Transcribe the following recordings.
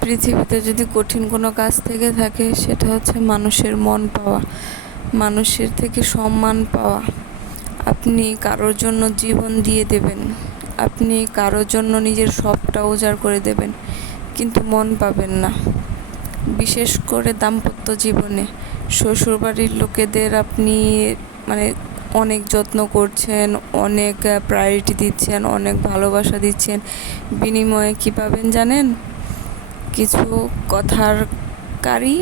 পৃথিবীতে যদি কঠিন কোনো কাজ থেকে থাকে সেটা হচ্ছে মানুষের মন পাওয়া, মানুষের থেকে সম্মান পাওয়া। আপনি কারোর জন্য জীবন দিয়ে দেবেন, আপনি কারোর জন্য নিজের সবটা উজাড় করে দেবেন, কিন্তু মন পাবেন না। বিশেষ করে দাম্পত্য জীবনে শ্বশুরবাড়ির লোকেদের আপনি অনেক যত্ন করছেন, অনেক প্রায়োরিটি দিচ্ছেন, অনেক ভালোবাসা দিচ্ছেন, বিনিময়ে কী পাবেন জানেন? কিছু কথার কারি,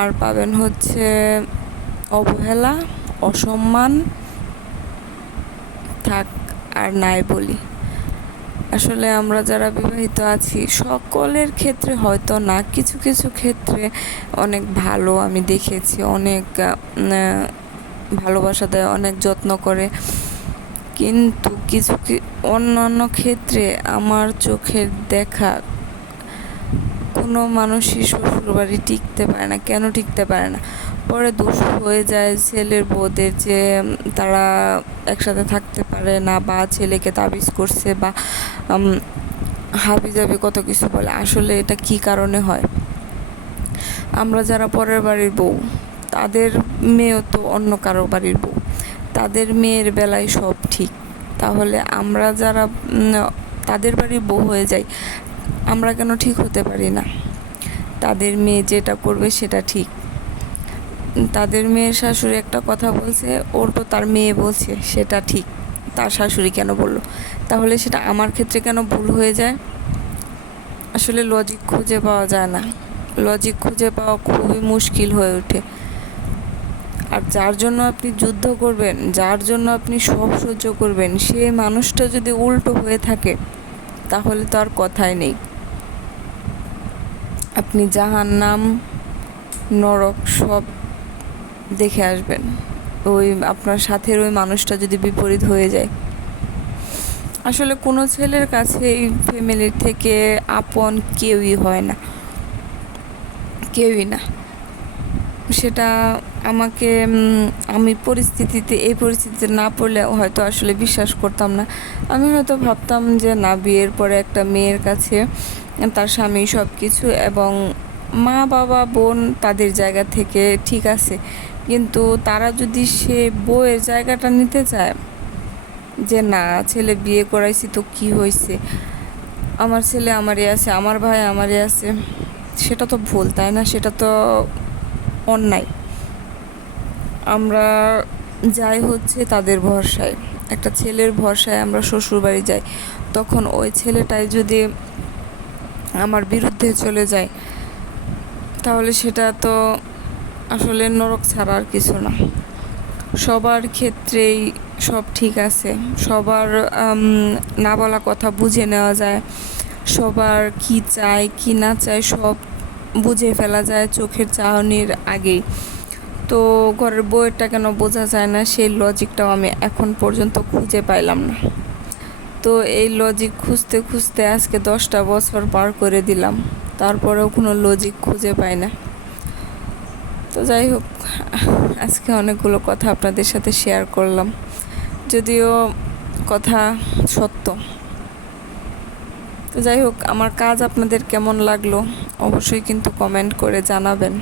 আর পাবেন হচ্ছে অবহেলা, অসম্মান। থাক আর নাই বলি। আসলে আমরা যারা বিবাহিত আছি সকলের ক্ষেত্রে হয়তো না, কিছু কিছু ক্ষেত্রে অনেক ভালো আমি দেখেছি, অনেক ভালোবাসা দেয়, অনেক যত্ন করে, কিন্তু কিছু অন্যান্য ক্ষেত্রে আমার চোখের দেখা কোনো মানুষই শ্বশুরবাড়ি টিকতে পারে না। কেন টিকতে পারে না? পরে দোষ হয়ে যায় ছেলের বউদের, যে তারা একসাথে থাকতে পারে না, বা ছেলেকে তাবিজ করছে, বা হাবিজাবি কত কিছু বলে। আসলে এটা কি কারণে হয়? আমরা যারা পরের বাড়ির বউ, তাদের মেয়েও তো অন্য কারো বাড়ির বউ, তাদের মেয়ের বেলায় সব ঠিক, তাহলে আমরা যারা তাদের বাড়ির বউ হয়ে যাই, আমরা কেন ঠিক হতে পারি না? তাদের মেয়ে যেটা করবে সেটা ঠিক। তাদের মেয়ের শাশুড়ি একটা কথা বলছে, ওর তো তার মেয়ে বলছে সেটা ঠিক, তার শাশুড়ি কেন বলল? তাহলে সেটা আমার ক্ষেত্রে কেন ভুল হয়ে যায়? আসলে লজিক খুঁজে পাওয়া যায় না, লজিক খুঁজে পাওয়া খুবই মুশকিল হয়ে ওঠে। আর যার জন্য আপনি যুদ্ধ করবেন, যার জন্য আপনি সব সহ্য করবেন, সে মানুষটা যদি উল্টো হয়ে থাকে, তাহলে তো আর কথাই নেই। আপনি জাহান্নাম, নরক সব দেখে আসবেন ওই আপনার সাথের ওই মানুষটা যদি বিপরীত হয়ে যায়। আসলে কোনো ছেলের কাছে এই ফ্যামিলির থেকে আপন কেউই হয় না, কেউই না। সেটা আমাকে আমি এই পরিস্থিতিতে না পড়লে হয়তো আসলে বিশ্বাস করতাম না। আমি হয়তো ভাবতাম যে না, বিয়ের পরে একটা মেয়ের কাছে তার স্বামী সব কিছু, এবং মা বাবা বোন তাদের জায়গা থেকে ঠিক আছে, কিন্তু তারা যদি সে বউয়ের জায়গাটা নিতে চায়, যে না ছেলে বিয়ে করাইছি তো কি হয়েছে, আমার ছেলে আমারই আছে, আমার ভাই আমারই আছে, সেটা তো ভুল, তাই না? সেটা তো অন্যায়। আমরা যাই হচ্ছে তাদের ভরসায়, একটা ছেলের ভরসায় আমরা শ্বশুরবাড়ি যাই, তখন ওই ছেলেটাই যদি আমার বিরুদ্ধে চলে যায়, তাহলে সেটা তো আসলে নরক ছাড়া আর কিছু না। সবার ক্ষেত্রেই সব ঠিক আছে, সবার না বলা কথা বুঝে নেওয়া যায়, সবার কি চায় কি না চায় সব বুঝে ফেলা যায় চোখের চাহনির আগেই। তো ঘরের বউয়েরটা কেন বোঝা যায় না, সেই লজিকটাও আমি এখন পর্যন্ত খুঁজে পাইলাম না। তো এই লজিক খুঁজতে খুঁজতে আজকে 10টা বছর পার করে দিলাম, তারপরেও কোনো লজিক খুঁজে পাই না। তো যাই হোক, আজকে অনেকগুলো কথা আপনাদের সাথে শেয়ার করলাম, যদিও কথা সত্য। তো যাই হোক, আমার কাজ আপনাদের কেমন লাগলো অবশ্যই কিন্তু কমেন্ট করে জানাবেন,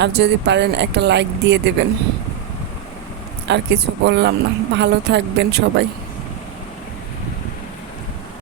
আর যদি পারেন একটা লাইক দিয়ে দেবেন। আর কিছু বললাম না, ভালো থাকবেন সবাই।